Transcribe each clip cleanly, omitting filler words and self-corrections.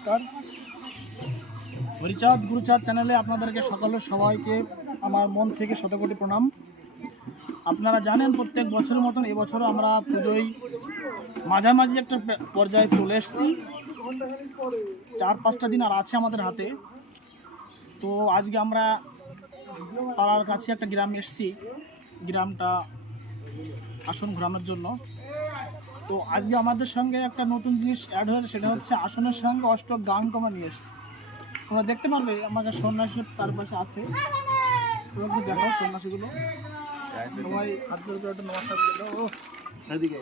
নমস্কার। হরিচাঁদ গুরুচাঁদ চ্যানেলে আপনাদেরকে সবাইকে আমার মন থেকে শতকোটি প্রণাম। আপনারা জানেন প্রত্যেক বছরের মতন এবছরও আমরা পুজোয় মাঝামাঝি একটা পর্যায়ে চলে এসেছি। 4-5টা দিন আর আছে আমাদের হাতে। তো আজকে আমরা পাড়ার কাছে একটা গ্রামে এসেছি, গ্রামটা আসন ঘোরানোর জন্য। তো আজকে আমাদের সঙ্গে একটা নতুন জিনিস অ্যাড হয়েছে, সেটা হচ্ছে আসনের সঙ্গে অষ্টক গান আমরা নিয়ে এসেছি। তোমরা দেখতে পারবে আমাকে সন্ন্যাসী তার পাশে আছে, তোমরা একটু দেখাও সন্ন্যাসীগুলো। সবাই হাত জোর করে একটা নমস্কার করে দাও। এদিকে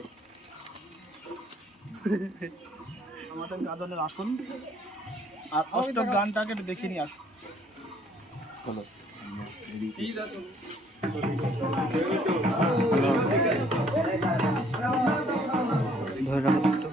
আমাদের গাজনের আসন আর অষ্টক গানটাকে একটু দেখে নিয়ে আসো। চলো ধরে রাখো একটু।